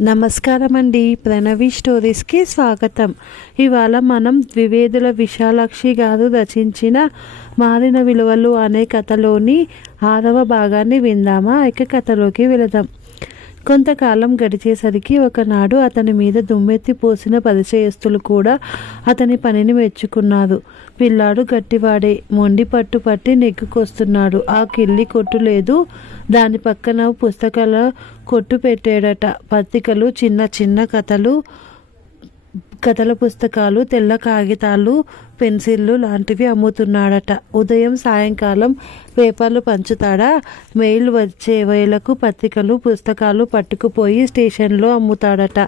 నమస్కారం అండి. ప్రణవి స్టోరీస్కి స్వాగతం. ఇవాళ మనం ద్వివేదుల విశాలాక్షి గారు రచించిన మారిన విలువలు అనే కథలోని 6వ భాగాన్ని విందామా? ఇక కథలోకి వెళదాం. కొంతకాలం గడిచేసరికి ఒకనాడు అతని మీద దుమ్మెత్తి పోసిన పరిచయస్తులు కూడా అతని పనిని మెచ్చుకున్నారు. పిల్లాడు గట్టివాడే, మొండి పట్టు పట్టి నెగ్గుకొస్తున్నాడు. ఆ కిల్లి కొట్టు లేదు, దాని పక్కన పుస్తకాల కొట్టు పెట్టాడట. పత్రికలు, చిన్న చిన్న కథల పుస్తకాలు, తెల్ల కాగితాలు, పెన్సిళ్ళు లాంటివి అమ్ముతున్నాడట. ఉదయం సాయంకాలం పేపర్లు పంచుతాడా? మెయిల్ వచ్చే వేళకు పత్రికలు పుస్తకాలు పట్టుకుపోయి స్టేషన్లో అమ్ముతాడట.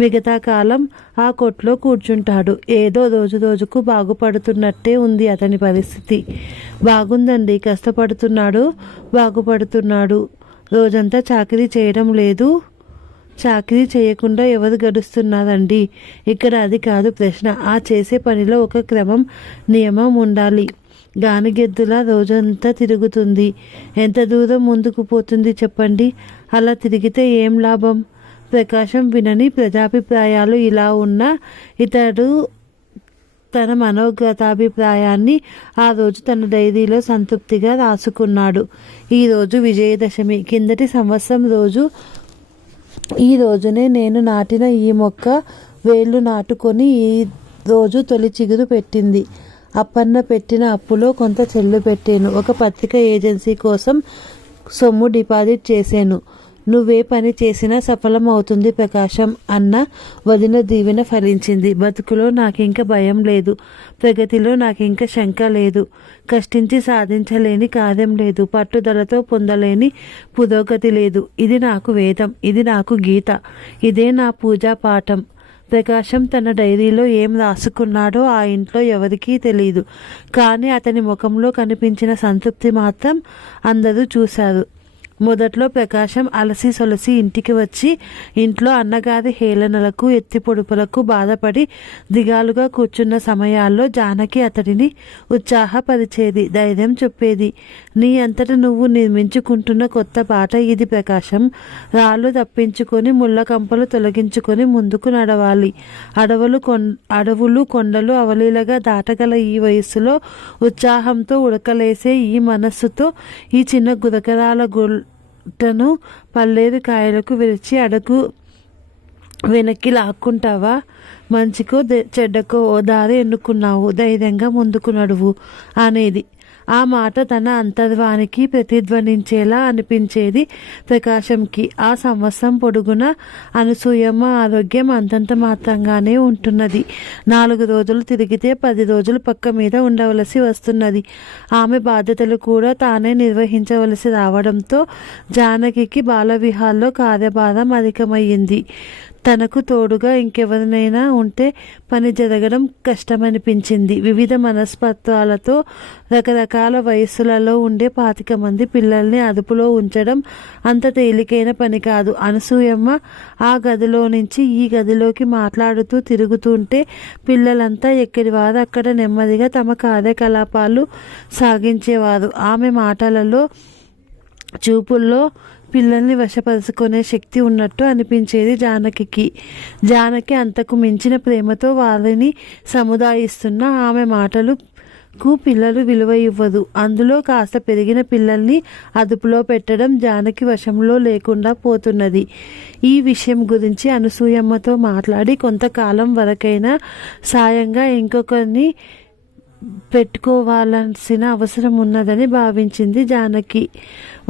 మిగతా కాలం ఆ కొట్లో కూర్చుంటాడు. ఏదో రోజు రోజుకు బాగుపడుతున్నట్టే ఉంది అతని పరిస్థితి. బాగుందండి, కష్టపడుతున్నాడు, బాగుపడుతున్నాడు. రోజంతా చాకరీ చేయడం లేదు. చాకరీ చేయకుండా ఎవరు గడుస్తున్నారండి? ఇక్కడ అది కాదు ప్రశ్న. ఆ చేసే పనిలో ఒక క్రమం, నియమం ఉండాలి. గానిగెద్దులా రోజంతా తిరుగుతుంది. ఎంత దూరం ముందుకు పోతుంది చెప్పండి? అలా తిరిగితే ఏం లాభం? ప్రకాశం వినని ప్రజాభిప్రాయాలు ఇలా ఉన్నా ఇతడు తన మనోగతాభిప్రాయాన్ని ఆ రోజు తన డైరీలో సంతృప్తిగా రాసుకున్నాడు. ఈరోజు విజయదశమి. కిందటి సంవత్సరం రోజు ఈ రోజునే నేను నాటిన ఈ మొక్క వేళ్ళు నాటుకొని ఈ రోజు తొలి చిగురు పెట్టింది. అప్పన్న పెట్టిన అప్పులో కొంత చెల్లు పెట్టాను. ఒక పత్రిక ఏజెన్సీ కోసం సొమ్ము డిపాజిట్ చేశాను. నువ్వే పని చేసినా సఫలం అవుతుంది ప్రకాశం అన్న వదిన దీవెన ఫలించింది. బతుకులో నాకింక భయం లేదు. ప్రగతిలో నాకింక శంక లేదు. కష్టించి సాధించలేని కార్యం లేదు. పట్టుదలతో పొందలేని పురోగతి లేదు. ఇది నాకు వేదం, ఇది నాకు గీత, ఇదే నా పూజా పాఠం. ప్రకాశం తన డైరీలో ఏం రాసుకున్నాడో ఆ ఇంట్లో ఎవరికీ తెలియదు. కానీ అతని ముఖంలో కనిపించిన సంతృప్తి మాత్రం అందరూ చూశారు. మొదట్లో ప్రకాశం అలసి సొలసి ఇంటికి వచ్చి ఇంట్లో అన్నగారి హేళనలకు ఎత్తి పొడుపులకు బాధపడి దిగాలుగా కూర్చున్న సమయాల్లో జానకి అతడిని ఉత్సాహపరిచేది, ధైర్యం చెప్పేది. నీ అంతట నువ్వు నిర్మించుకుంటున్న కొత్త బాట ఇది ప్రకాశం. రాళ్ళు తప్పించుకొని ముళ్ళ కంపలు తొలగించుకొని ముందుకు నడవాలి. అడవులు కొండలు అవలీలగా దాటగల ఈ వయస్సులో ఉత్సాహంతో ఉడకలేసే ఈ మనస్సుతో ఈ చిన్న గురకరాల గుట్టను పల్లేరు కాయలకు విరిచి అడుగు వెనక్కి లాక్కుంటావా? మంచికో చెడ్డకో ఓ దారి ఎన్నుకున్నావు, ధైర్యంగా ముందుకు నడువు అనేది. ఆ మాట తన అంతర్వానికి ప్రతిధ్వనించేలా అనిపించేది ప్రకాశంకి. ఆ సంవత్సరం పొడుగున అనసూయమ్మ ఆరోగ్యం అంతంత మాత్రంగానే ఉంటున్నది. 4 రోజులు తిరిగితే 10 రోజులు పక్క మీద ఉండవలసి వస్తున్నది. ఆమె బాధ్యతలు కూడా తానే నిర్వహించవలసి రావడంతో జానకి బాలవిహాల్లో కార్యభారం అధికమయ్యింది. తనకు తోడుగా ఇంకెవరినైనా ఉంటే పని జరగడం కష్టమనిపించింది. వివిధ మనస్తత్వాలతో రకరకాల వయస్సులలో ఉండే 25 మంది పిల్లల్ని అదుపులో ఉంచడం అంత తేలికైన పని కాదు. అనసూయమ్మ ఆ గదిలో నుంచి ఈ గదిలోకి మాట్లాడుతూ తిరుగుతుంటే పిల్లలంతా ఎక్కడి వారు అక్కడ నెమ్మదిగా తమ కార్యకలాపాలు సాగించేవారు. ఆమె మాటలలో, చూపుల్లో పిల్లల్ని వశపరుచుకునే శక్తి ఉన్నట్టు అనిపించేది జానకి. జానకి అంతకు మించిన ప్రేమతో వారిని సముదాయిస్తున్న ఆమె మాటలకు పిల్లలు విలువ ఇవ్వదు. అందులో కాస్త పెరిగిన పిల్లల్ని అదుపులో పెట్టడం జానకి వశంలో లేకుండా పోతున్నది. ఈ విషయం గురించి అనసూయమ్మతో మాట్లాడి కొంతకాలం వరకైనా సాయంగా ఇంకొకరిని పెట్టుకోవాల్సిన అవసరం ఉన్నదని భావించింది జానకి.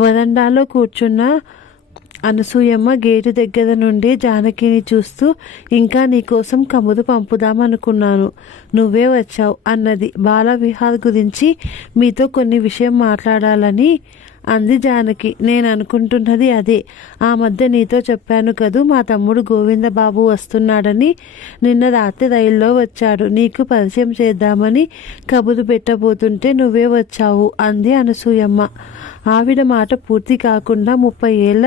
వరండాలో కూర్చున్న అనసూయమ్మ గేటు దగ్గర నుండి జానకిని చూస్తూ, ఇంకా నీకోసం కబురు పంపుదామనుకున్నాను, నువ్వే వచ్చావు అన్నది. బాలవిహార్ గురించి మీతో కొన్ని విషయం మాట్లాడాలని అంది జానకి. నేను అనుకుంటున్నది అదే. ఆ మధ్య నీతో చెప్పాను కదూ, మా తమ్ముడు గోవిందబాబు వస్తున్నాడని. నిన్న రాత్రి రైల్లో వచ్చాడు. నీకు పరిచయం చేద్దామని కబురు పెట్టబోతుంటే నువ్వే వచ్చావు అంది అనసూయమ్మ. ఆవిడ మాట పూర్తి కాకుండా 30 ఏళ్ల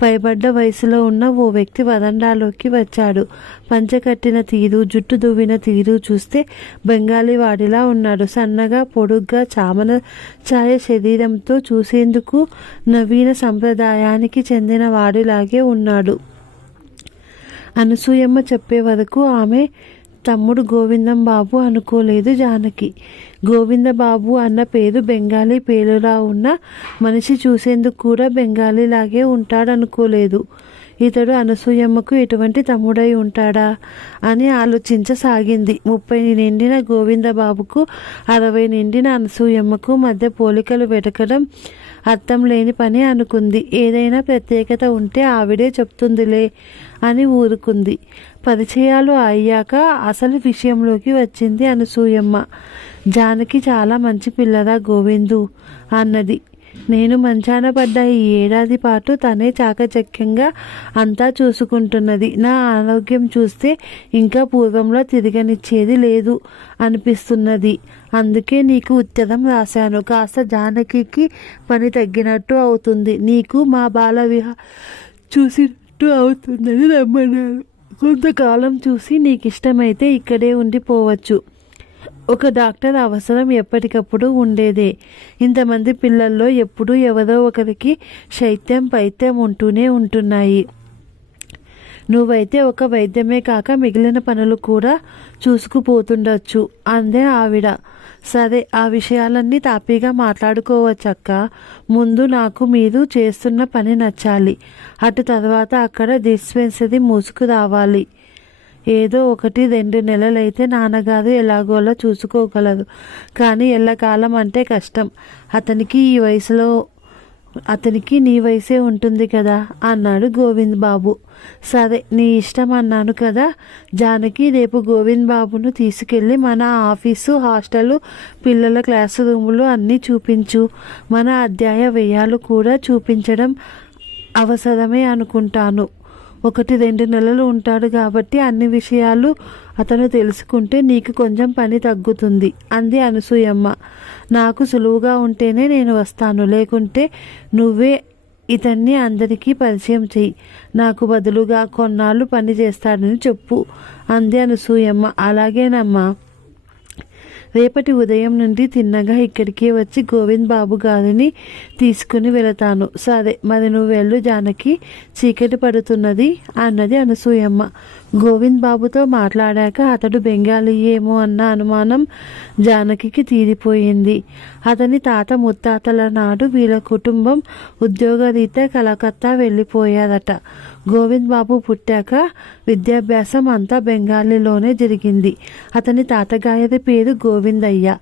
పైబడ్డ వయసులో ఉన్న ఓ వ్యక్తి వరండాలోకి వచ్చాడు. పంచకట్టిన తీరు, జుట్టు దువ్విన తీరు చూస్తే బెంగాలీ వాడిలా ఉన్నాడు. సన్నగా, పొడుగ్గా, చామన ఛాయ శరీరంతో చూసేందుకు నవీన సంప్రదాయానికి చెందిన వాడిలాగే ఉన్నాడు. అనసూయమ్మ చెప్పే వరకు ఆమె తమ్ముడు గోవిందం బాబు అనుకోలేదు జానకి. గోవిందబాబు అన్న పేరు బెంగాలీ పేరులా ఉన్న మనిషి చూసేందుకు కూడా బెంగాలీలాగే ఉంటాడనుకోలేదు. ఇతడు అనసూయమ్మకు ఎటువంటి తమ్ముడై ఉంటాడా అని ఆలోచించసాగింది. 30 నిండిన గోవిందబాబుకు 60 నిండిన అనసూయమ్మకు మధ్య పోలికలు వెతకడం అర్థం లేని పని అనుకుంది. ఏదైనా ప్రత్యేకత ఉంటే ఆవిడే చెప్తుందిలే అని ఊరుకుంది. పరిచయాలు అయ్యాక అసలు విషయంలోకి వచ్చింది అనసూయమ్మ. జానకి చాలా మంచి పిల్లరా గోవిందు అన్నది. నేను మంచాన పడ్డ ఈ ఏడాది పాటు తనే చాకచక్యంగా అంతా చూసుకుంటున్నది. నా ఆరోగ్యం చూస్తే ఇంకా పూర్వంలో తిరగనిచ్చేది లేదు అనిపిస్తున్నది. అందుకే నీకు ఉత్తరం రాశాను. కాస్త జానకి పని తగ్గినట్టు అవుతుంది, నీకు మా బాల చూసినట్టు అవుతుందని రమ్మన్నాను. కొంతకాలం చూసి నీకు ఇష్టమైతే ఇక్కడే ఉండిపోవచ్చు. ఒక డాక్టర్ అవసరం ఎప్పటికప్పుడు ఉండేదే. ఇంతమంది పిల్లల్లో ఎప్పుడూ ఎవరో ఒకరికి శైత్యం పైత్యం ఉంటూనే ఉంటున్నాయి. నువ్వైతే ఒక వైద్యమే కాక మిగిలిన పనులు కూడా చూసుకుపోతుండొచ్చు అందే ఆవిడ. సరే, ఆ విషయాలన్నీ తాపీగా మాట్లాడుకోవచ్చక్క. ముందు నాకు మీరు చేస్తున్న పని నచ్చాలి. అటు తర్వాత అక్కడ డిస్పెన్సరీ మూసుకు రావాలి. ఏదో 1-2 నెలలైతే నాన్నగారు ఎలాగోలా చూసుకోగలరు, కానీ ఎల్లకాలం అంటే కష్టం. అతనికి నీ వయసే ఉంటుంది కదా అన్నాడు గోవింద్ బాబు. సరే, నీ ఇష్టం అన్నాను కదా. జానకి, రేపు గోవింద్ బాబును తీసుకెళ్ళి మన ఆఫీసు, హాస్టలు, పిల్లల క్లాసు రూములు అన్నీ చూపించు. మన అధ్యాయ వ్యయాలు కూడా చూపించడం అవసరమే అనుకుంటాను. 1-2 నెలలు ఉంటాడు కాబట్టి అన్ని విషయాలు అతను తెలుసుకుంటే నీకు కొంచెం పని తగ్గుతుంది అంది అనసూయమ్మ. నాకు సులువుగా ఉంటేనే నేను వస్తాను, లేకుంటే నువ్వే ఇతన్ని అందరికీ పరిచయం చెయ్యి. నాకు బదులుగా కొన్నాళ్ళు పని చేస్తాడని చెప్పు అంది అనసూయమ్మ. అలాగేనమ్మా, రేపటి ఉదయం నుండి తిన్నగా ఇక్కడికే వచ్చి గోవింద్ బాబు గారిని తీసుకుని వెళతాను. సరే, మరి నువ్వు వెళ్ళు జానకి, చీకటి పడుతున్నది అన్నది అనసూయమ్మ. గోవింద్ బాబుతో మాట్లాడాక అతడు బెంగాలీ ఏమో అన్న అనుమానం జానకి తీరిపోయింది. అతని తాత ముత్తాతల నాడు వీళ్ళ కుటుంబం ఉద్యోగరీత్యా కలకత్తా వెళ్ళిపోయారట. గోవింద్ బాబు పుట్టాక విద్యాభ్యాసం అంతా బెంగాలీలోనే జరిగింది. అతని తాతగారి పేరు గోవిందయ్య.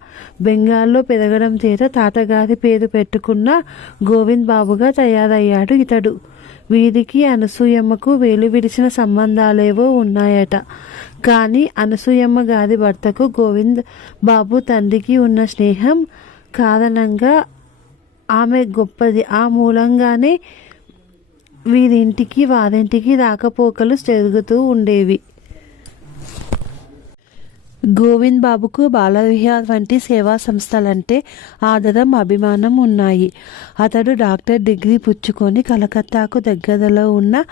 బెంగాల్లో పెరగడం చేత తాతగారి పేరు పెట్టుకున్న గోవింద్ బాబుగా తయారయ్యాడు ఇతడు. వీరికి అనసూయమ్మకు వేలు విడిచిన సంబంధాలేవో ఉన్నాయట. కానీ అనసూయమ్మ గారి భర్తకు గోవింద్ బాబు తండ్రికి ఉన్న స్నేహం కారణంగా ఆమె గొప్పది. ఆ మూలంగానే వీరింటికి వారింటికి రాకపోకలు జరుగుతూ ఉండేవి. గోవింద్ బాబుకు బాలవిహార్ వంటి సేవా సంస్థలంటే ఆదరం, అభిమానం ఉన్నాయి. అతడు డాక్టర్ డిగ్రీ పుచ్చుకొని కలకత్తాకు దగ్గరలో ఉన్న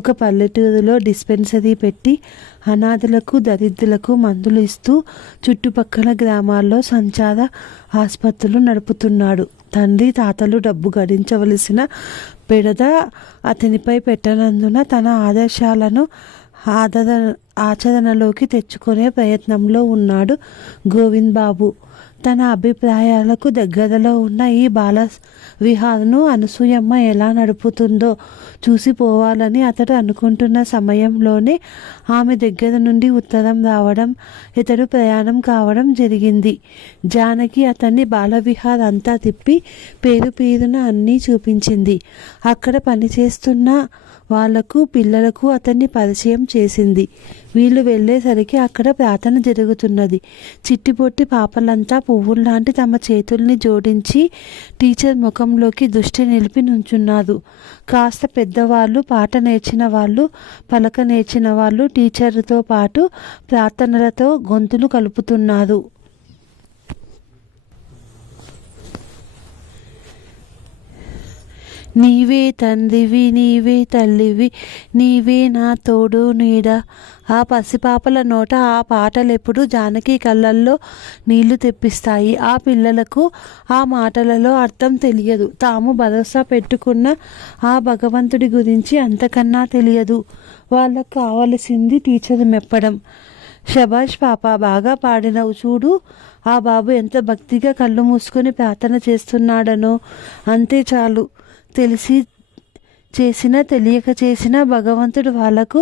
ఒక పల్లెటూరులో డిస్పెన్సరీ పెట్టి అనాథలకు, దరిద్రులకు మందులు ఇస్తూ చుట్టుపక్కల గ్రామాల్లో సంచార ఆసుపత్రులు నడుపుతున్నాడు. తండ్రి తాతలు డబ్బు గడించవలసిన బెడద అతనిపై పెట్టనందున తన ఆదర్శాలను ఆచరణలోకి తెచ్చుకునే ప్రయత్నంలో ఉన్నాడు గోవింద్ బాబు. తన అభిప్రాయాలకు దగ్గరలో ఉన్న ఈ బాల విహార్ను అనసూయమ్మ ఎలా నడుపుతుందో చూసిపోవాలని అతడు అనుకుంటున్న సమయంలోనే ఆమె దగ్గర నుండి ఉత్తరం రావడం, ఇతడు ప్రయాణం కావడం జరిగింది. జానకి అతన్ని బాలవిహార్ అంతా తిప్పి పేరు పేరున అన్నీ చూపించింది. అక్కడ పనిచేస్తున్న వాళ్లకు, పిల్లలకు అతన్ని పరిచయం చేసింది. వీళ్ళు వెళ్ళేసరికి అక్కడ ప్రార్థన జరుగుతున్నది. చిట్టిపొట్టి పాపలంతా పువ్వుల్లాంటి తమ చేతుల్ని జోడించి టీచర్ ముఖంలోకి దృష్టి నిలిపి నుంచున్నారు. కాస్త పెద్దవాళ్ళు, పాట నేర్చిన వాళ్ళు, పలక నేర్చిన వాళ్ళు టీచర్తో పాటు ప్రార్థనలతో గొంతులు కలుపుతున్నారు. నీవే తండ్రివి నీవే తల్లివి నీవే నా తోడు నీడ. ఆ పసిపాపల నోట ఆ పాటలెప్పుడు జానకి కళ్ళల్లో నీళ్లు తెప్పిస్తాయి. ఆ పిల్లలకు ఆ మాటలలో అర్థం తెలియదు. తాము భరోసా పెట్టుకున్న ఆ భగవంతుడి గురించి అంతకన్నా తెలియదు. వాళ్ళకు కావలసింది టీచర్ మెప్పడం. శబాష్ పాప, బాగా పాడినవు చూడు. ఆ బాబు ఎంత భక్తిగా కళ్ళు మూసుకొని ప్రార్థన చేస్తున్నాడనో. అంతే చాలు. తెలిసి చేసినా తెలియక చేసినా భగవంతుడు వాళ్లకు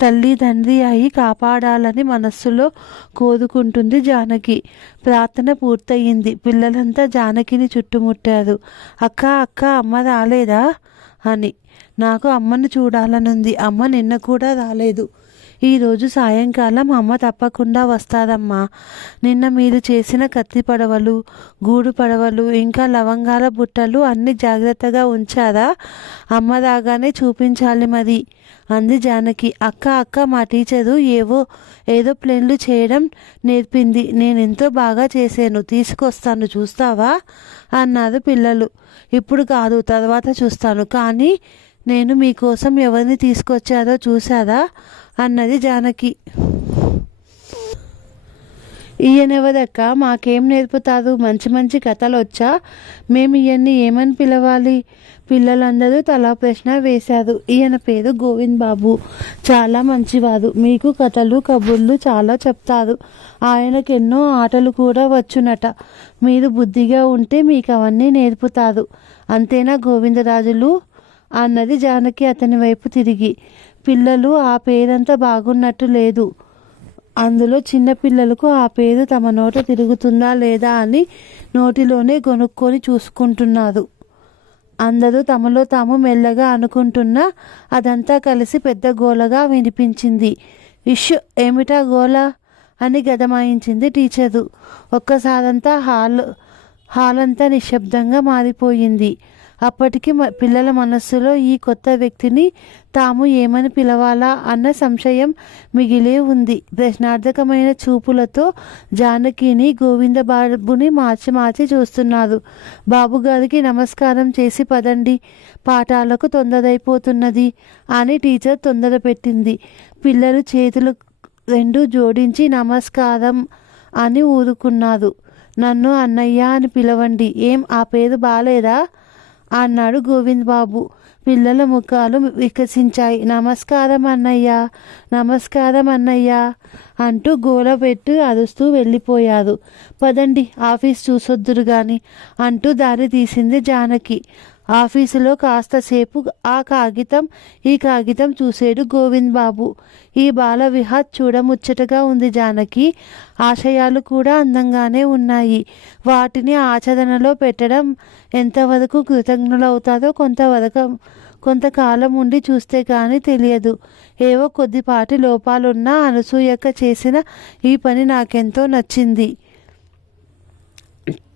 తల్లి తండ్రి అయి కాపాడాలని మనస్సులో కోరుకుంటుంది జానకి. ప్రార్థన పూర్తయింది. పిల్లలంతా జానకిని చుట్టుముట్టారు. అక్క అక్క, అమ్మ రాలేదా అని. నాకు అమ్మను చూడాలనుంది. అమ్మ నిన్న కూడా రాలేదు. ఈరోజు సాయంకాలం అమ్మ తప్పకుండా వస్తారమ్మా. నిన్న మీరు చేసిన కత్తి పడవలు, గూడు పడవలు, ఇంకా లవంగాల బుట్టలు అన్నీ జాగ్రత్తగా ఉంచారా? అమ్మ రాగానే చూపించాలి మరి అంది జానకి. అక్క అక్క, మా టీచరు ఏదో ప్లేన్లు చేయడం నేర్పింది. నేనెంతో బాగా చేశాను, తీసుకొస్తాను, చూస్తావా అన్నారు పిల్లలు. ఇప్పుడు కాదు, తర్వాత చూస్తాను. కానీ నేను మీకోసం ఎవరిని తీసుకొచ్చారో చూసారా అన్నది జానకి. ఈయనెవరక్క, మాకేం నేర్పుతారు? మంచి మంచి కథలు వచ్చా? మేము ఈయన్ని ఏమని పిలవాలి? పిల్లలందరూ తలా ప్రశ్న వేశారు. ఈయన పేరు గోవింద్ బాబు. చాలా మంచివారు. మీకు కథలు కబుర్లు చాలా చెప్తారు. ఆయనకెన్నో ఆటలు కూడా వచ్చునట. మీరు బుద్ధిగా ఉంటే మీకు అవన్నీ నేర్పుతారు. అంతేనా గోవిందరాజులు అన్నది జానకి అతని వైపు తిరిగి. పిల్లలు ఆ పేరంతా బాగున్నట్టు లేదు. అందులో చిన్నపిల్లలకు ఆ పేరు తమ నోట తిరుగుతుందా లేదా అని నోటిలోనే గొనుక్కొని చూసుకుంటున్నారు. అందరూ తమలో తాము మెల్లగా అనుకుంటున్నా అదంతా కలిసి పెద్ద గోలగా వినిపించింది. ఇష్యూ, ఏమిటా గోల అని గదమాయించింది టీచరు. ఒక్కసారంతా హాల్ అంతా నిశ్శబ్దంగా మారిపోయింది. అప్పటికి పిల్లల మనస్సులో ఈ కొత్త వ్యక్తిని తాము ఏమని పిలవాలా అన్న సంశయం మిగిలే ఉంది. ప్రశ్నార్థకమైన చూపులతో జానకిని, గోవింద బాబుని మార్చి మార్చి చూస్తున్నారు. బాబుగారికి నమస్కారం చేసి పదండి, పాఠాలకు తొందరైపోతున్నది అని టీచర్ తొందర పెట్టింది. పిల్లలు చేతులు రెండు జోడించి నమస్కారం అని ఊరుకున్నారు. నన్ను అన్నయ్య అని పిలవండి. ఏం, ఆ పేరు బాలేదా అన్నాడు గోవింద్ బాబు. పిల్లల ముఖాలు వికసించాయి. నమస్కారం అన్నయ్య, నమస్కారం అన్నయ్య అంటూ గోల పెట్టి అరుస్తూ వెళ్ళిపోయారు. పదండి, ఆఫీస్ చూసొద్దురు గాని అంటూ దారి తీసింది జానకి. ఆఫీసులో కాస్తసేపు ఈ కాగితం చూసేడు గోవింద్ బాబు. ఈ బాల విహార్ చూడముచ్చటగా ఉంది జానకి. ఆశయాలు కూడా అందంగానే ఉన్నాయి. వాటిని ఆచరణలో పెట్టడం ఎంతవరకు కృతజ్ఞులవుతారో కొంతకాలం ఉండి చూస్తే కానీ తెలియదు. ఏవో కొద్దిపాటి లోపాలున్నా అనసూయక్క చేసిన ఈ పని నాకెంతో నచ్చింది.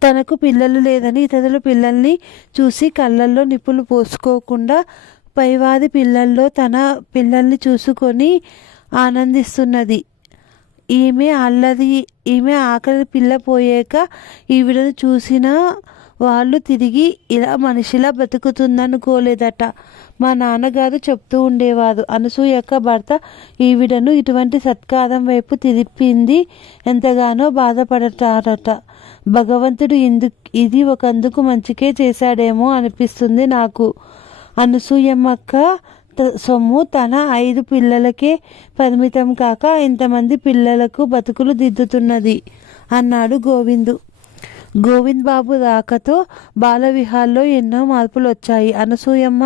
తనకు పిల్లలు లేదని ఇతరుల పిల్లల్ని చూసి కళ్ళల్లో నిప్పులు పోసుకోకుండా పైవారి పిల్లల్లో తన పిల్లల్ని చూసుకొని ఆనందిస్తున్నది. ఈమె ఆఖరి పిల్ల పోయాక ఈవిడను చూసిన వాళ్ళు తిరిగి ఇలా మనిషిలా బ్రతుకుతుందనుకోలేదట. మా నాన్నగారు చెప్తూ ఉండేవారు. అనసూయక్క భర్త ఈవిడను ఇటువంటి సత్కారం వైపు తిరిపింది ఎంతగానో బాధపడతారట. భగవంతుడు ఇది ఒకందుకు మంచికే చేశాడేమో అనిపిస్తుంది నాకు. అనసూయమ్మక్క సొమ్ము తన 5 పిల్లలకే పరిమితం కాక ఇంతమంది పిల్లలకు బతుకులు దిద్దుతున్నది అన్నాడు గోవింద్ బాబు రాకతో బాలవిహార్లో ఎన్నో మార్పులు వచ్చాయి. అనసూయమ్మ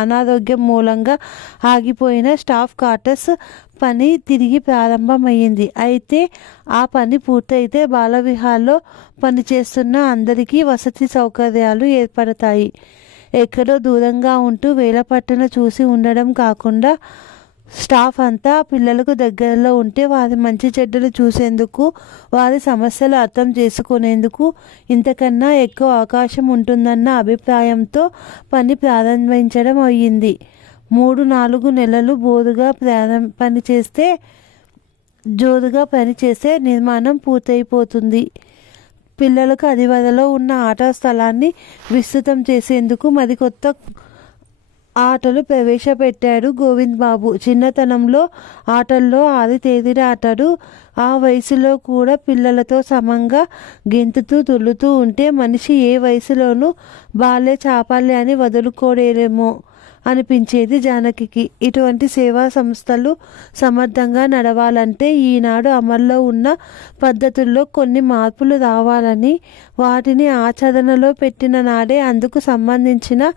అనారోగ్యం మూలంగా ఆగిపోయిన స్టాఫ్ క్వార్టర్స్ పని తిరిగి ప్రారంభమైంది. అయితే ఆ పని పూర్తయితే బాలవిహార్లో పనిచేస్తున్న అందరికీ వసతి సౌకర్యాలు ఏర్పడతాయి. ఎక్కడో దూరంగా ఉంటూ వేలపట్టున చూసి ఉండడం కాకుండా స్టాఫ్ అంతా పిల్లలకు దగ్గరలో ఉంటే వారి మంచి చెడ్డలు చూసేందుకు, వారి సమస్యలు అర్థం చేసుకునేందుకు ఇంతకన్నా ఎక్కువ అవకాశం ఉంటుందన్న అభిప్రాయంతో పని ప్రారంభించడం అయ్యింది. 3-4 నెలలు జోరుగా పనిచేస్తే నిర్మాణం పూర్తయిపోతుంది. పిల్లలకు అదివరలో ఉన్న ఆట స్థలాన్ని విస్తృతం చేసేందుకు మరికొత్త ఆటలు ప్రవేశపెట్టాడు గోవింద్ బాబు. చిన్నతనంలో ఆటల్లో ఆరితేరిన అతడు ఆ వయసులో కూడా పిల్లలతో సమంగా గెంతుతూ తుల్లుతూ ఉంటే మనిషి ఏ వయసులోనూ బాల్య చాపల్యాన్ని వదులుకోలేమో అనిపించేది జానకికి. ఇటువంటి సేవా సంస్థలు సమర్థంగా నడవాలంటే ఈనాడు అమల్లో ఉన్న పద్ధతుల్లో కొన్ని మార్పులు రావాలని, వాటిని ఆచరణలో పెట్టిన నాడే అందుకు సంబంధించిన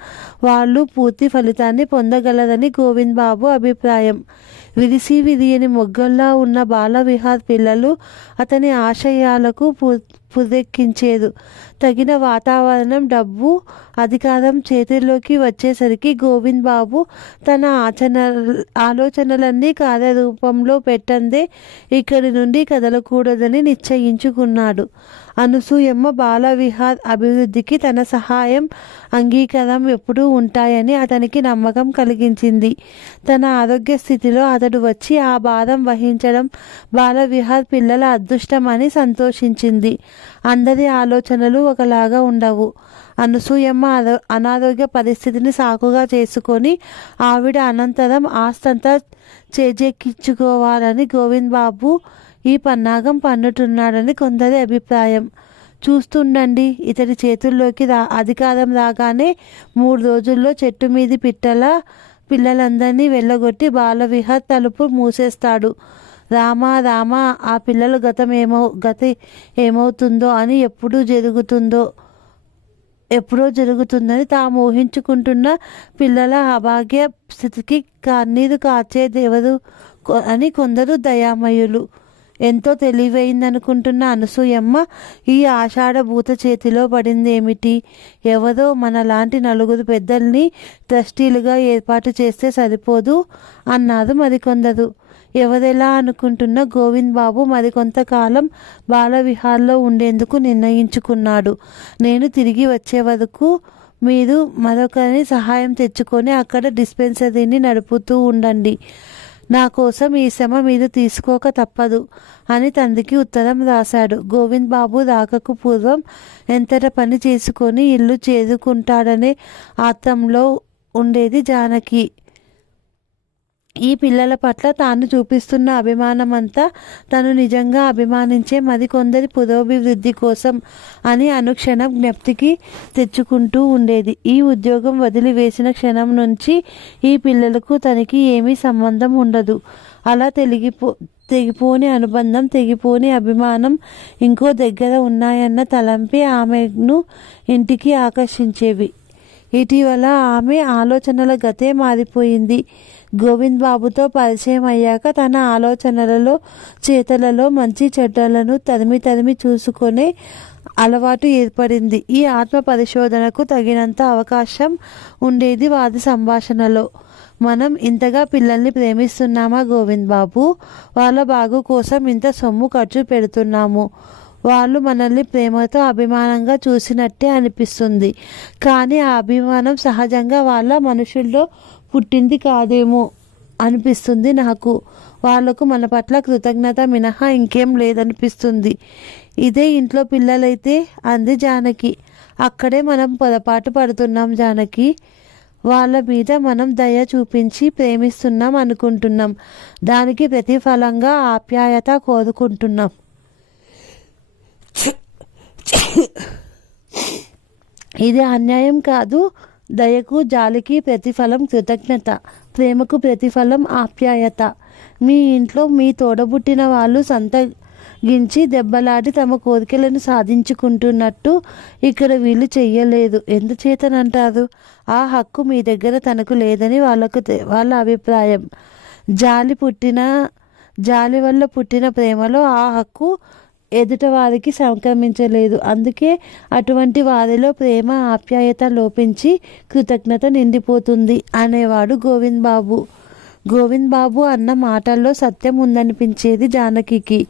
వాళ్ళు పూర్తి ఫలితాన్ని పొందగలరని గోవింద్ బాబు అభిప్రాయం. విరిసి విరియని మొగ్గల్లా ఉన్న బాలవిహార్ పిల్లలు అతని ఆశయాలకు పుర్రెక్కించేదు. తగిన వాతావరణం, డబ్బు, అధికారం చేతిలోకి వచ్చేసరికి గోవింద్ బాబు తన ఆలోచనలన్నీ కార్యరూపంలో పెట్టందే ఇక్కడి నుండి కదలకూడదని నిశ్చయించుకున్నాడు. అనసూయమ్మ బాలవిహార్ అభివృద్ధికి తన సహాయం, అంగీకారం ఎప్పుడూ ఉంటాయని అతనికి నమ్మకం కలిగించింది. తన ఆరోగ్య స్థితిలో అతడు వచ్చి ఆ భారం వహించడం బాలవిహార్ పిల్లల అదృష్టమని సంతోషించింది. అందరి ఆలోచనలు ఒకలాగా ఉండవు. అనసూయమ్మ అనారోగ్య పరిస్థితిని సాకుగా చేసుకొని ఆవిడ అనంతరం ఆస్తంతా చేజెక్కించుకోవాలని గోవింద్ బాబు ఈ పన్నాగం పన్నుతున్నాడని కొందరి అభిప్రాయం. చూస్తుండండి, ఇతడి చేతుల్లోకి అధికారం రాగానే 3 రోజుల్లో చెట్టు మీది పిల్లలందరినీ వెళ్ళగొట్టి బాలవిహార్ తలుపు మూసేస్తాడు. రామా రామా, ఆ పిల్లల గతి ఏమవుతుందో అని ఎప్పుడో జరుగుతుందని తాము ఊహించుకుంటున్న పిల్లల అభాగ్య స్థితికి కన్నీరు కార్చేదెవరు అని కొందరు దయామయులు. ఎంతో తెలివైందనుకుంటున్న అనసూయమ్మ ఈ ఆషాఢభూత చేతిలో పడిందేమిటి? ఎవరో మనలాంటి 4 పెద్దల్ని ట్రస్టీలుగా ఏర్పాటు చేస్తే సరిపోదు అన్నారు మరికొందరు. ఎవరెలా అనుకుంటున్న గోవింద్ బాబు మరికొంతకాలం బాలవిహార్లో ఉండేందుకు నిర్ణయించుకున్నాడు. నేను తిరిగి వచ్చే వరకు మీరు మరొకరిని సహాయం తెచ్చుకొని అక్కడ డిస్పెన్సరీని నడుపుతూ ఉండండి. నా కోసం ఈ శ్రమ మీరు తీసుకోక తప్పదు అని తండ్రికి ఉత్తరం రాశాడు. గోవింద్ బాబు రాకకు పూర్వం ఎంతట పని చేసుకొని ఇల్లు చేరుకుంటాడనే ఆత్రంలో ఉండేది జానకి. ఈ పిల్లల పట్ల తాను చూపిస్తున్న అభిమానమంతా తను నిజంగా అభిమానించే మరికొందరి పురోభివృద్ధి కోసం అని అనుక్షణం జ్ఞప్తికి తెచ్చుకుంటూ ఉండేది. ఈ ఉద్యోగం వదిలివేసిన క్షణం నుంచి ఈ పిల్లలకు తనకి ఏమీ సంబంధం ఉండదు. అలా తెగిపోని అనుబంధం, తెగిపోని అభిమానం ఇంకో దగ్గర ఉన్నాయన్న తలంపే ఆమెను ఇంటికి ఆకర్షించేవి. ఇటీవల ఆమె ఆలోచనల గతే మారిపోయింది. గోవింద్ బాబుతో పరిచయం అయ్యాక తన ఆలోచనలలో, చేతలలో మంచి చెడ్డలను తరిమి చూసుకునే అలవాటు ఏర్పడింది. ఈ ఆత్మ పరిశోధనకు తగినంత అవకాశం ఉండేది వారి సంభాషణలో. మనం ఇంతగా పిల్లల్ని ప్రేమిస్తున్నామా గోవింద్ బాబు? వాళ్ళ బాగు కోసం ఇంత సొమ్ము ఖర్చు పెడుతున్నాము. వాళ్ళు మనల్ని ప్రేమతో, అభిమానంగా చూసినట్టే అనిపిస్తుంది. కానీ ఆ అభిమానం సహజంగా వాళ్ళ మనుషుల్లో పుట్టింది కాదేమో అనిపిస్తుంది నాకు. వాళ్లకు మన పట్ల కృతజ్ఞత మినహా ఇంకేం లేదనిపిస్తుంది. ఇదే ఇంట్లో పిల్లలైతే అంది జానకి. అక్కడే మనం పొరపాటు పడుతున్నాం జానకి. వాళ్ళ మీద మనం దయ చూపించి ప్రేమిస్తున్నాం అనుకుంటున్నాం. దానికి ప్రతిఫలంగా ఆప్యాయత కోరుకుంటున్నాం. ఇది అన్యాయం కాదు. దయకు, జాలికి ప్రతిఫలం కృతజ్ఞత, ప్రేమకు ప్రతిఫలం ఆప్యాయత. మీ ఇంట్లో మీ తోడబుట్టిన వాళ్ళు సంతగించి దెబ్బలాడి తమ కోరికలను సాధించుకుంటున్నట్టు ఇక్కడ వీళ్ళు చెయ్యలేదు. ఎందుచేతనంటారు? ఆ హక్కు మీ దగ్గర తనకు లేదని వాళ్ళ అభిప్రాయం. జాలి వల్ల పుట్టిన ప్రేమలో ఆ హక్కు ఎదుట వారికి సంక్రమించలేదు. అందుకే అటువంటి వారిలో ప్రేమ, ఆప్యాయత లోపించి కృతజ్ఞత నిండిపోతుంది అనేవాడు గోవింద్ బాబు. గోవింద్ బాబు అన్న మాటల్లో సత్యం ఉందనిపించేది జానకికి.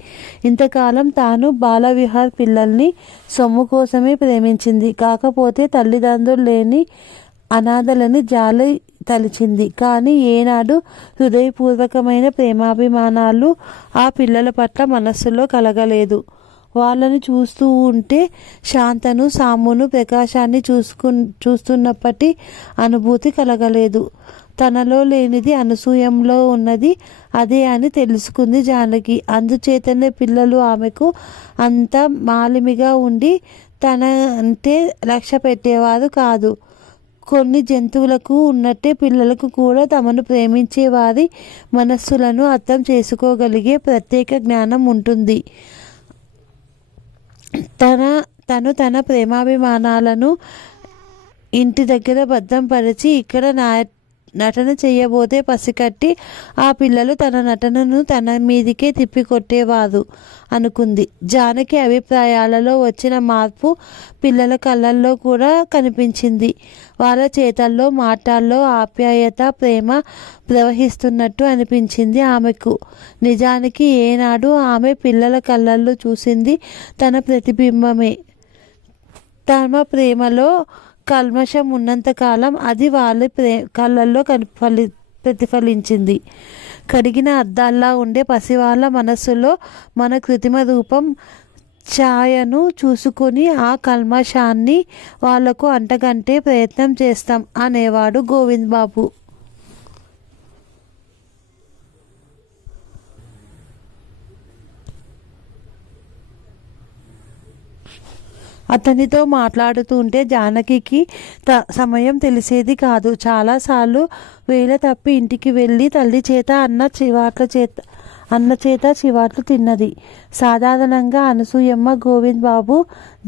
ఇంతకాలం తాను బాలవిహార్ పిల్లల్ని సొమ్ము కోసమే ప్రేమించింది. కాకపోతే తల్లిదండ్రులు లేని అనాథలని జాలి తలిచింది. కానీ ఏనాడు హృదయపూర్వకమైన ప్రేమాభిమానాలు ఆ పిల్లల పట్ల మనస్సులో కలగలేదు. వాళ్ళని చూస్తూ ఉంటే శాంతను సామును ప్రకాశాన్ని చూస్తున్నప్పటి అనుభూతి కలగలేదు. తనలో లేనిది అనసూయంలో ఉన్నది అదే అని తెలుసుకుంది జానకి. అందుచేతనే పిల్లలు ఆమెకు అంత మాలిమిగా ఉండి తన అంటే లక్ష్య పెట్టేవారు కాదు. కొన్ని జంతువులకు ఉన్నట్టే పిల్లలకు కూడా తమను ప్రేమించే వారి మనస్సులను అర్థం చేసుకోగలిగే ప్రత్యేక జ్ఞానం ఉంటుంది. తన ప్రేమాభిమానాలను ఇంటి దగ్గర భద్రం పరిచి ఇక్కడ నటన చేయబోతే పసికట్టి ఆ పిల్లలు తన నటనను తన మీదికే తిప్పికొట్టేవారు అనుకుంది. జానకి అభిప్రాయాలలో వచ్చిన మార్పు పిల్లల కళ్ళల్లో కూడా కనిపించింది. వాళ్ళ చేతల్లో మాటల్లో ఆప్యాయత ప్రేమ ప్రవహిస్తున్నట్టు అనిపించింది ఆమెకు. నిజానికి ఏనాడు ఆమె పిల్లల కళ్ళల్లో చూసింది తన ప్రతిబింబమే. తమ ప్రేమలో కల్మషం ఉన్నంతకాలం అది వాళ్ళ కళ్ళల్లో ప్రతిఫలించింది. కడిగిన అద్దాల్లా ఉండే పసివాళ్ళ మనస్సులో మన కృత్రిమ రూపం ఛాయను చూసుకొని ఆ కల్మషాన్ని వాళ్లకు అంటగంటే ప్రయత్నం చేస్తాం అనేవాడు గోవింద్ బాబు. అతనితో మాట్లాడుతుంటే జానకికి సమయం తెలిసేది కాదు. చాలాసార్లు వేళ తప్పి ఇంటికి వెళ్ళి తల్లి చేత అన్న చేత చివాట్లు తిన్నది. సాధారణంగా అనసూయమ్మ గోవింద్ బాబు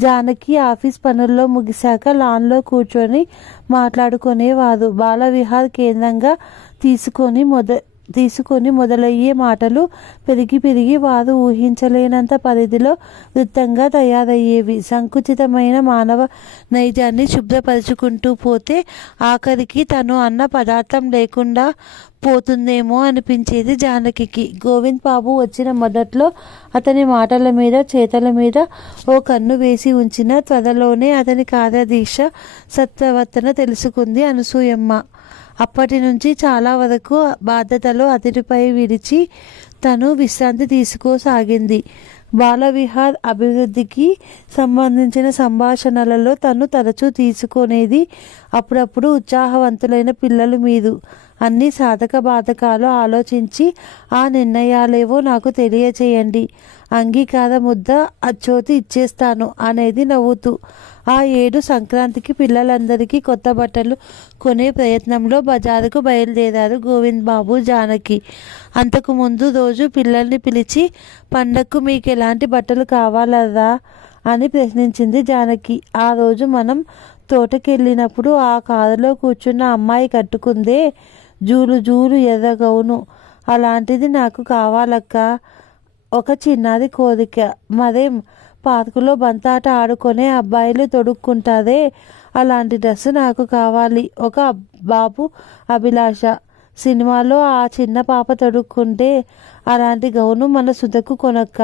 జానకి ఆఫీస్ పనుల్లో ముగిశాక లాన్లో కూర్చొని మాట్లాడుకునేవారు. బాలవిహార్ కేంద్రంగా తీసుకొని మొదలయ్యే మాటలు పెరిగి వారు ఊహించలేనంత పరిధిలో వృత్తంగా తయారయ్యేవి. సంకుచితమైన మానవ నైజాన్ని శుభ్రపరుచుకుంటూ పోతే ఆఖరికి తను అన్న పదార్థం లేకుండా పోతుందేమో అనిపించేది జానకికి. గోవింద్ బాబు వచ్చిన మొదట్లో అతని మాటల మీద చేతల మీద ఓ కన్ను వేసి ఉంచిన త్వరలోనే అతని కార్యదీక్ష సత్ప్రవర్తన తెలుసుకుంది అనసూయమ్మ. అప్పటి నుంచి చాలా వరకు బాధ్యతలు అతడిపై విడిచి తను విశ్రాంతి తీసుకోసాగింది. బాలవిహార్ అభివృద్ధికి సంబంధించిన సంభాషణలలో తను తరచూ తీసుకునేది అప్పుడప్పుడు ఉత్సాహవంతులైన పిల్లలు మీరు అన్ని సాధక బాధకాలు ఆలోచించి ఆ నిర్ణయాలేవో నాకు తెలియచేయండి, అంగీకార ముద్ద అచ్చోతి ఇచ్చేస్తాను అనేది నవ్వుతూ. ఆ ఏడు సంక్రాంతికి పిల్లలందరికీ కొత్త బట్టలు కొనే ప్రయత్నంలో బజారుకు బయలుదేరారు గోవింద్ బాబు జానకి. అంతకు ముందు రోజు పిల్లల్ని పిలిచి పండగకు మీకు ఎలాంటి బట్టలు కావాలరా అని ప్రశ్నించింది జానకి. ఆ రోజు మనం తోటకెళ్ళినప్పుడు ఆ కారులో కూర్చున్న అమ్మాయి కట్టుకుందే జూలు ఎర్ర గౌను, అలాంటిది నాకు కావాలక్క. ఒక చిన్నది కోరిక. మరేం, పార్కులో బంతాట ఆడుకునే అబ్బాయిలు తొడుక్కుంటారే అలాంటి డ్రెస్సు నాకు కావాలి. ఒక బాబు అభిలాష. సినిమాలో ఆ చిన్న పాప తొడుక్కుంటే అలాంటి గౌను మన సుధకు కొనక్క.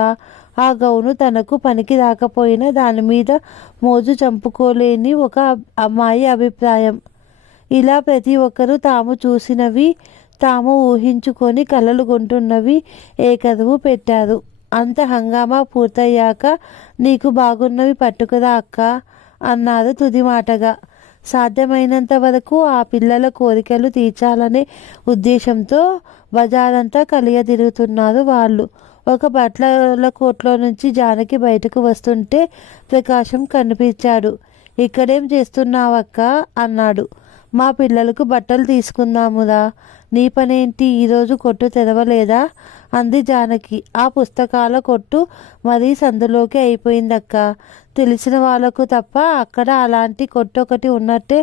ఆ గౌను తనకు పనికి రాకపోయినా దాని మీద మోజు చంపుకోలేని ఒక అమ్మాయి అభిప్రాయం. ఇలా ప్రతి ఒక్కరూ తాము చూసినవి తాము ఊహించుకొని కలలు కొంటున్నవి ఏకరువు పెట్టారు. అంత హంగామా పూర్తయ్యాక నీకు బాగున్నవి పట్టుకురా అక్క అన్నారు తుది మాటగా. సాధ్యమైనంత వరకు ఆ పిల్లల కోరికలు తీర్చాలనే ఉద్దేశంతో బజారంతా కలియదిరుగుతున్నారు వాళ్ళు. ఒక బట్టల కోట్లో నుంచి జానకి బయటకు వస్తుంటే ప్రకాశం కనిపించాడు. ఇక్కడేం చేస్తున్నావక్క అన్నాడు. మా పిల్లలకు బట్టలు తీసుకుందామురా, నీ పనేంటి, ఈరోజు కొట్టు తెరవలేదా అంది జానకి. ఆ పుస్తకాల కొట్టు మరీ సందులోకి అయిపోయిందక్క. తెలిసిన వాళ్ళకు తప్ప అక్కడ అలాంటి కొట్టు ఒకటి ఉన్నట్టే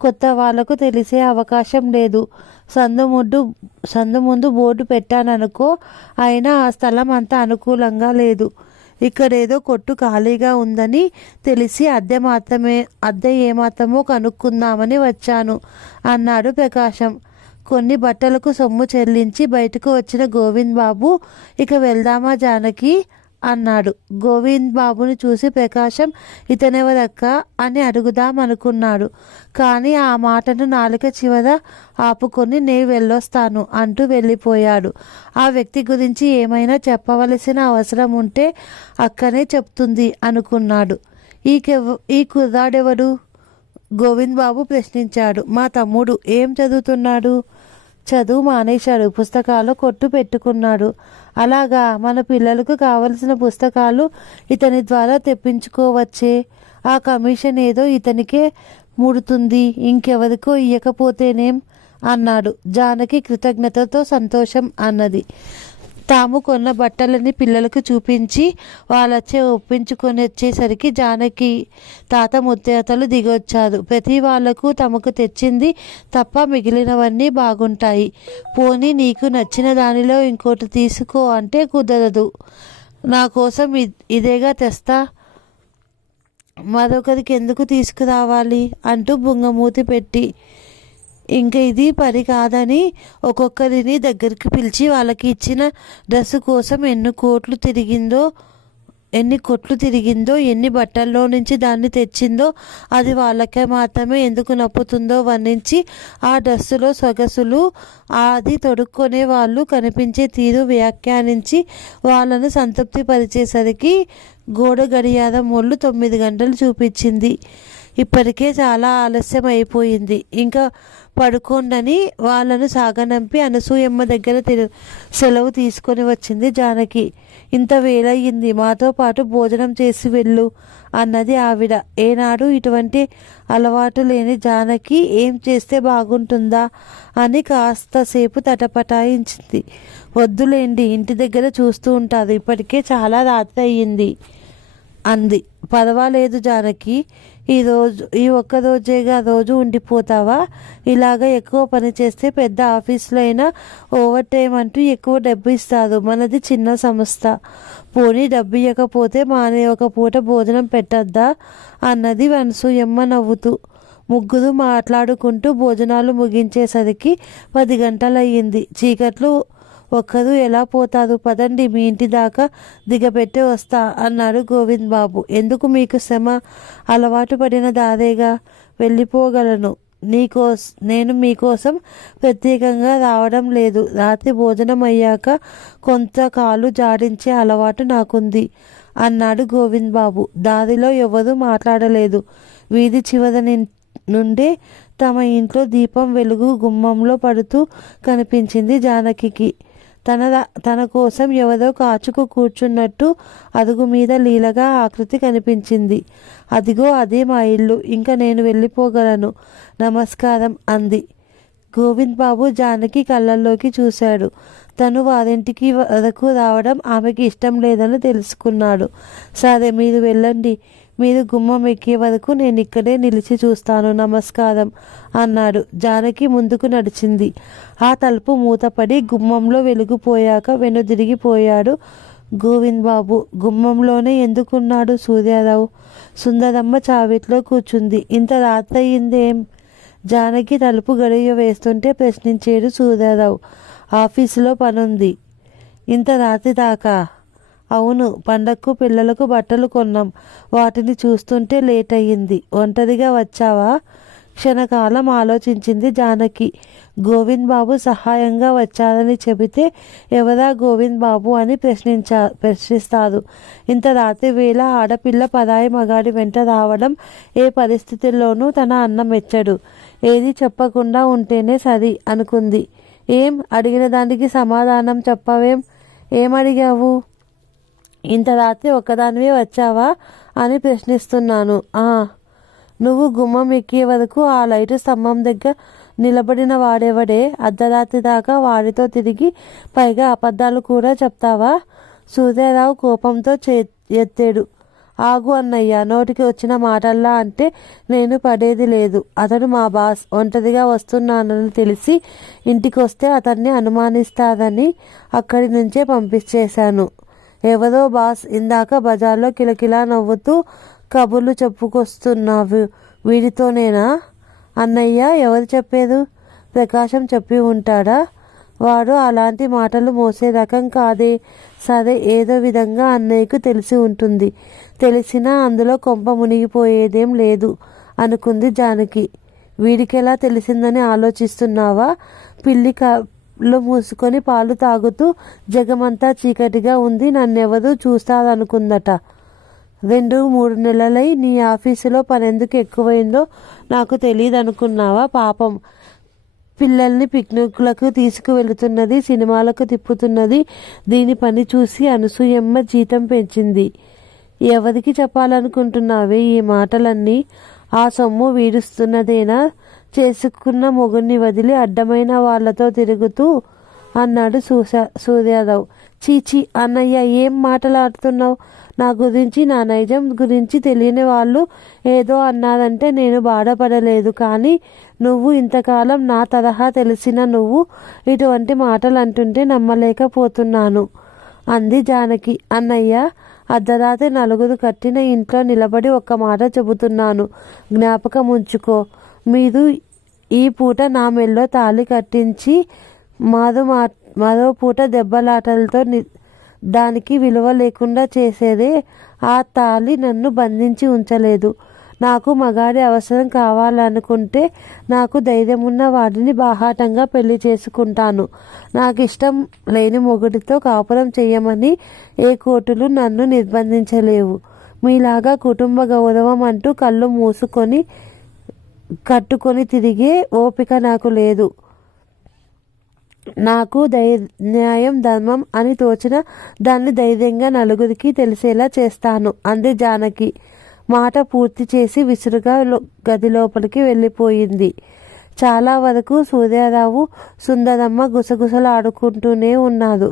కొత్త వాళ్లకు తెలిసే అవకాశం లేదు. సందు ముందు బోర్డు పెట్టాననుకో, అయినా ఆ స్థలం అంత అనుకూలంగా లేదు. ఇక్కడేదో కొట్టు ఖాళీగా ఉందని తెలిసి అద్దె ఏమాత్రమో కనుక్కుందామని వచ్చాను అన్నాడు ప్రకాశం. కొన్ని బట్టలకు సొమ్ము చెల్లించి బయటకు వచ్చిన గోవింద్ బాబు, ఇక వెళ్దామా జానకి అన్నాడు. గోవింద్ బాబుని చూసి ప్రకాశం ఇతనెవరక్క అని అడుగుదాం అనుకున్నాడు. కానీ ఆ మాటను నాలుక చివర ఆపుకొని నే వెళ్ళొస్తాను అంటూ వెళ్ళిపోయాడు. ఆ వ్యక్తి గురించి ఏమైనా చెప్పవలసిన అవసరం ఉంటే అక్కనే చెప్తుంది అనుకున్నాడు. ఈ కుర్రాడెవడు? గోవింద్ బాబు ప్రశ్నించాడు. మా తమ్ముడు. ఏం చదువుతున్నాడు? చదువు మానేశాడు. పుస్తకాలు కొట్టు పెట్టుకున్నాడు. అలాగా? మన పిల్లలకు కావలసిన పుస్తకాలు ఇతని ద్వారా తెప్పించుకోవచ్చే. ఆ కమిషన్ ఏదో ఇతనికే ముడుతుంది, ఇంకెవరికో ఇయ్యకపోతేనేం అన్నాడు. జానకి కృతజ్ఞతతో సంతోషం అన్నది. తాము కొన్న బట్టలని పిల్లలకు చూపించి వాళ్ళొచ్చే ఒప్పించుకొని వచ్చేసరికి జానకి తాత ముత్తాతలు దిగొచ్చారు. ప్రతి వాళ్లకు తమకు తెచ్చింది తప్ప మిగిలినవన్నీ బాగుంటాయి. పోనీ నీకు నచ్చిన దానిలో ఇంకోటి తీసుకో అంటే కుదరదు. నా కోసం ఇదేగా తెస్తా, మరొకరికి ఎందుకు తీసుకురావాలి అంటూ బుంగమూతి పెట్టి ఇంక ఇది పని కాదని ఒక్కొక్కరిని దగ్గరికి పిలిచి వాళ్ళకి ఇచ్చిన డ్రెస్సు కోసం ఎన్ని కొట్లు తిరిగిందో, ఎన్ని బట్టల్లో నుంచి దాన్ని తెచ్చిందో, అది వాళ్ళకే మాత్రమే ఎందుకు నప్పుతుందో వర్ణించి ఆ డ్రెస్సులో సొగసులు, అది తొడుక్కునే వాళ్ళు కనిపించే తీరు వ్యాఖ్యానించి వాళ్ళను సంతృప్తి పరిచేసరికి గోడ గడియారం ఒళ్ళు 9 గంటలు చూపించింది. ఇప్పటికే చాలా ఆలస్యం అయిపోయింది, ఇంకా పడుకోండని వాళ్ళను సాగనంపి అనసూయమ్మ దగ్గర సెలవు తీసుకొని వచ్చింది జానకి. ఇంత వేలయ్యింది, మాతో పాటు భోజనం చేసి వెళ్ళు అన్నది ఆవిడ. ఏనాడు ఇటువంటి అలవాటు లేని జానకి ఏం చేస్తే బాగుంటుందా అని కాస్తసేపు తటపటాయించింది. వద్దులేండి, ఇంటి దగ్గర చూస్తూ ఉంటారు, ఇప్పటికే చాలా రాత్రి అయ్యింది అంది. పర్వాలేదు జానకి, ఈ ఒక్కరోజేగా రోజు ఉండిపోతావా? ఇలాగ ఎక్కువ పని చేస్తే పెద్ద ఆఫీసులో అయినా ఓవర్ టైం అంటూ ఎక్కువ డబ్బు ఇస్తారు. మనది చిన్న సంస్థ. పోనీ డబ్బు ఇవ్వకపోతే మానే ఒక పూట భోజనం పెట్టద్దా అన్నది అనసూయమ్మ నవ్వుతూ. ముగ్గురు మాట్లాడుకుంటూ భోజనాలు ముగించేసరికి 10 గంటలయ్యింది. చీకట్లు ఒక్కరు ఎలా పోతారు? పదండి, మీ ఇంటి దాకా దిగబెట్టి వస్తా అన్నాడు గోవింద్ బాబు. ఎందుకు మీకు శ్రమ? అలవాటు పడిన దారేగా, వెళ్ళిపోగలను. నేను మీకోసం ప్రత్యేకంగా రావడం లేదు. రాత్రి భోజనం అయ్యాక కొంత కాలు జాడించే అలవాటు నాకుంది అన్నాడు గోవింద్ బాబు. దారిలో ఎవరూ మాట్లాడలేదు. వీధి చివర నుండే తమ ఇంట్లో దీపం వెలుగు గుమ్మంలో పడుతూ కనిపించింది జానకి. తన కోసం ఎవరో కాచుకు కూర్చున్నట్టు అదుగు మీద లీలగా ఆకృతి కనిపించింది. అదిగో అదే మా ఇల్లు, ఇంకా నేను వెళ్ళిపోగలను, నమస్కారం అంది. గోవింద్ బాబు జానకి కళ్ళల్లోకి చూశాడు. తను వారింటికి వరకు రావడం ఆమెకి ఇష్టం లేదని తెలుసుకున్నాడు. సరే, మీరు వెళ్ళండి, మీరు గుమ్మం ఎక్కే వరకు నేను ఇక్కడే నిలిచి చూస్తాను, నమస్కారం అన్నాడు. జానకి ముందుకు నడిచింది. ఆ తలుపు మూతపడి గుమ్మంలో వెలుగుపోయాక వెనుదిరిగిపోయాడు గోవింద్ బాబు. గుమ్మంలోనే ఎందుకున్నాడు సూర్యారావు? సుందరమ్మ చావిట్లో కూర్చుంది. ఇంత రాత్రి అయిందేం? జానకి తలుపు గడియ వేస్తుంటే ప్రశ్నించాడు సూర్యారావు. ఆఫీసులో పనుంది. ఇంత రాత్రి దాకా? అవును, పండగకు పిల్లలకు బట్టలు కొన్నాం, వాటిని చూస్తుంటే లేట్ అయ్యింది. ఒంటరిగా వచ్చావా? క్షణకాలం ఆలోచించింది జానకి. గోవింద్ బాబు సహాయంగా వచ్చారని చెబితే ఎవరా గోవింద్ బాబు అని ప్రశ్నిస్తారు. ఇంత రాత్రి వేళ ఆడపిల్ల పరాయి మగాడి వెంట రావడం ఏ పరిస్థితుల్లోనూ తన అన్న మెచ్చడు. ఏది చెప్పకుండా ఉంటేనే సరి అనుకుంది. ఏం అడిగిన దానికి సమాధానం చెప్పవేం? ఏమడిగావు? ఇంత రాత్రి ఒక్కదానివే వచ్చావా అని ప్రశ్నిస్తున్నాను. నువ్వు గుమ్మం ఎక్కే వరకు ఆ లైటు స్తంభం దగ్గర నిలబడిన వాడెవడే? అర్ధరాత్రి దాకా వాడితో తిరిగి పైగా అబద్ధాలు కూడా చెప్తావా? సూర్యారావు కోపంతో ఎత్తాడు. ఆగు అన్నయ్య, నోటికి వచ్చిన మాటల్లా అంటే నేను పడేది లేదు. అతడు మా బాస్. ఒంటరిగా వస్తున్నానని తెలిసి ఇంటికొస్తే అతన్ని అనుమానిస్తారని అక్కడి నుంచే పంపించేశాను. ఎవరో బాస్? ఇందాక బజార్లో కిలకిలా నవ్వుతూ కబుర్లు చెప్పుకొస్తున్నావు వీడితోనేనా? అన్నయ్య, ఎవరు చెప్పారు? ప్రకాశం చెప్పి ఉంటాడా? వాడు అలాంటి మాటలు మోసే రకం కాదే. సరే, ఏదో విధంగా అన్నయ్యకు తెలిసి ఉంటుంది. తెలిసినా అందులో కొంప మునిగిపోయేదేం లేదు అనుకుంది జానకి. వీడికెలా తెలిసిందని ఆలోచిస్తున్నావా? పిల్లి కళ్ళు మూసుకొని పాలు తాగుతూ జగమంతా చీకటిగా ఉంది, నన్నెవరూ చూస్తారనుకుందట. 2-3 నెలలై నీ ఆఫీసులో పనెందుకు ఎక్కువైందో నాకు తెలియదనుకున్నావా? పాపం, పిల్లల్ని పిక్నిక్లకు తీసుకువెళుతున్నది, సినిమాలకు తిప్పుతున్నది. దీని పని చూసి అనసూయమ్మ జీతం పెంచింది. ఎవరికి చెప్పాలనుకుంటున్నావే ఈ మాటలన్నీ? ఆ సొమ్ము వీడుస్తున్నదేనా? చేసుకున్న మొగుణ్ణి వదిలి అడ్డమైన వాళ్లతో తిరుగుతూ అన్నాడు సూర్యారావు. చీచి అన్నయ్య, ఏం మాటలాడుతున్నావు? నా గురించి, నా నైజం గురించి తెలియని వాళ్ళు ఏదో అన్నారంటే నేను బాధపడలేదు. కానీ నువ్వు ఇంతకాలం నా తరహా తెలిసిన నువ్వు ఇటువంటి మాటలు అంటుంటే నమ్మలేకపోతున్నాను అంది జానకి. అన్నయ్య, అర్ధరాత్రి 4 కట్టిన ఇంట్లో నిలబడి ఒక్క మాట చెబుతున్నాను, జ్ఞాపకం ఉంచుకో. మీరు ఈ పూట నా మెల్లో తాళి కట్టించి మరో పూట దెబ్బలాటలతో దానికి విలువ లేకుండా చేసేదే ఆ తాళి నన్ను బంధించి ఉంచలేదు. నాకు మగాడి అవసరం కావాలనుకుంటే నాకు ధైర్యమున్న వాడిని బాహాటంగా పెళ్లి చేసుకుంటాను. నాకు ఇష్టం లేని మొగుడితో కాపురం చెయ్యమని ఏ కోర్టులు నన్ను నిర్బంధించలేవు. మీలాగా కుటుంబ గౌరవం అంటూ కళ్ళు మూసుకొని కట్టుకొని తిరిగే ఓపిక నాకు లేదు. నాకు న్యాయం ధర్మం అని తోచిన దాన్ని ధైర్యంగా నలుగురికి తెలిసేలా చేస్తాను అంది జానకి. మాట పూర్తి చేసి విసురుగా గది లోపలికి వెళ్ళిపోయింది. చాలా వరకు సూర్యారావు, సుందరమ్మ గుసగుసలాడుకుంటూనే ఉన్నారు.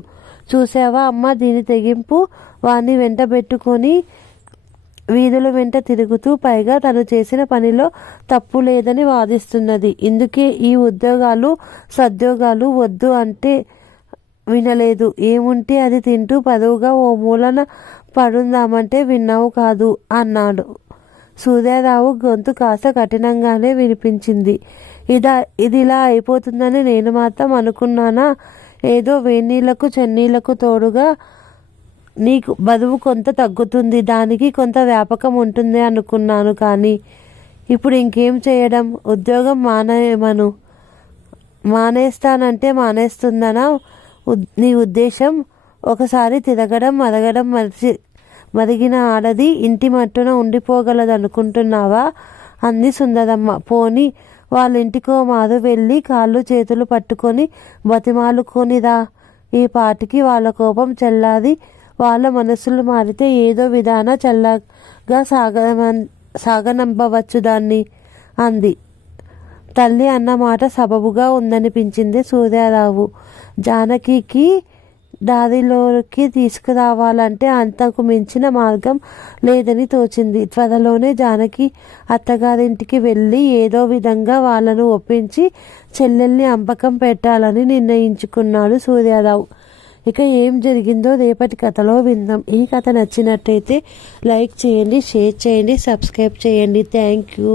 చూసావా అమ్మ దీని తెగింపు? వాణ్ణి వెంటబెట్టుకొని వీధుల వెంట తిరుగుతూ, పైగా తను చేసిన పనిలో తప్పు లేదని వాదిస్తున్నది. ఇందుకే ఈ ఉద్యోగాలు సద్యోగాలు వద్దు అంటే వినలేదు. ఏముంటే అది తింటూ పరువుగా ఓ మూలన పడుందామంటే విన్నావు కాదు అన్నాడు. సూర్యారావు గొంతు కాస్త కఠినంగానే వినిపించింది. ఇదిలా అయిపోతుందని నేను మాత్రం అనుకున్నానా? ఏదో వేన్నీళ్లకు చెన్నీళ్లకు తోడుగా నీకు బరువు కొంత తగ్గుతుంది, దానికి కొంత వ్యాపకం ఉంటుంది అనుకున్నాను. కానీ ఇప్పుడు ఇంకేం చేయడం? ఉద్యోగం మానేస్తానంటే మానేస్తుందనా నీ ఉద్దేశం? ఒకసారి తిరగడం మరగడం మరిగిన ఆడది ఇంటి మట్టున ఉండిపోగలదనుకుంటున్నావా అంది సుందరమ్మ. పోనీ వాళ్ళింటికో మారు వెళ్ళి కాళ్ళు చేతులు పట్టుకొని బతిమాలుకొనిరా. ఈ పాటికి వాళ్ళ కోపం చల్లారి వాళ్ళ మనసులు మారితే ఏదో విధాన చల్లగా సాగనంపవచ్చు దాన్ని అంది. తల్లి అన్న మాట సబబుగా ఉందనిపించింది సూర్యారావు. జానకికి దారిలోకి తీసుకురావాలంటే అంతకు మించిన మార్గం లేదని తోచింది. త్వరలోనే జానకి అత్తగారింటికి వెళ్ళి ఏదో విధంగా వాళ్ళను ఒప్పించి చెల్లెల్ని అంపకం పెట్టాలని నిర్ణయించుకున్నాడు సూర్యారావు. ఇక ఏం జరిగిందో రేపటి కథలో విందాం. ఈ కథ నచ్చినట్టయితే లైక్ చేయండి, షేర్ చేయండి, సబ్స్క్రైబ్ చేయండి. Thank you.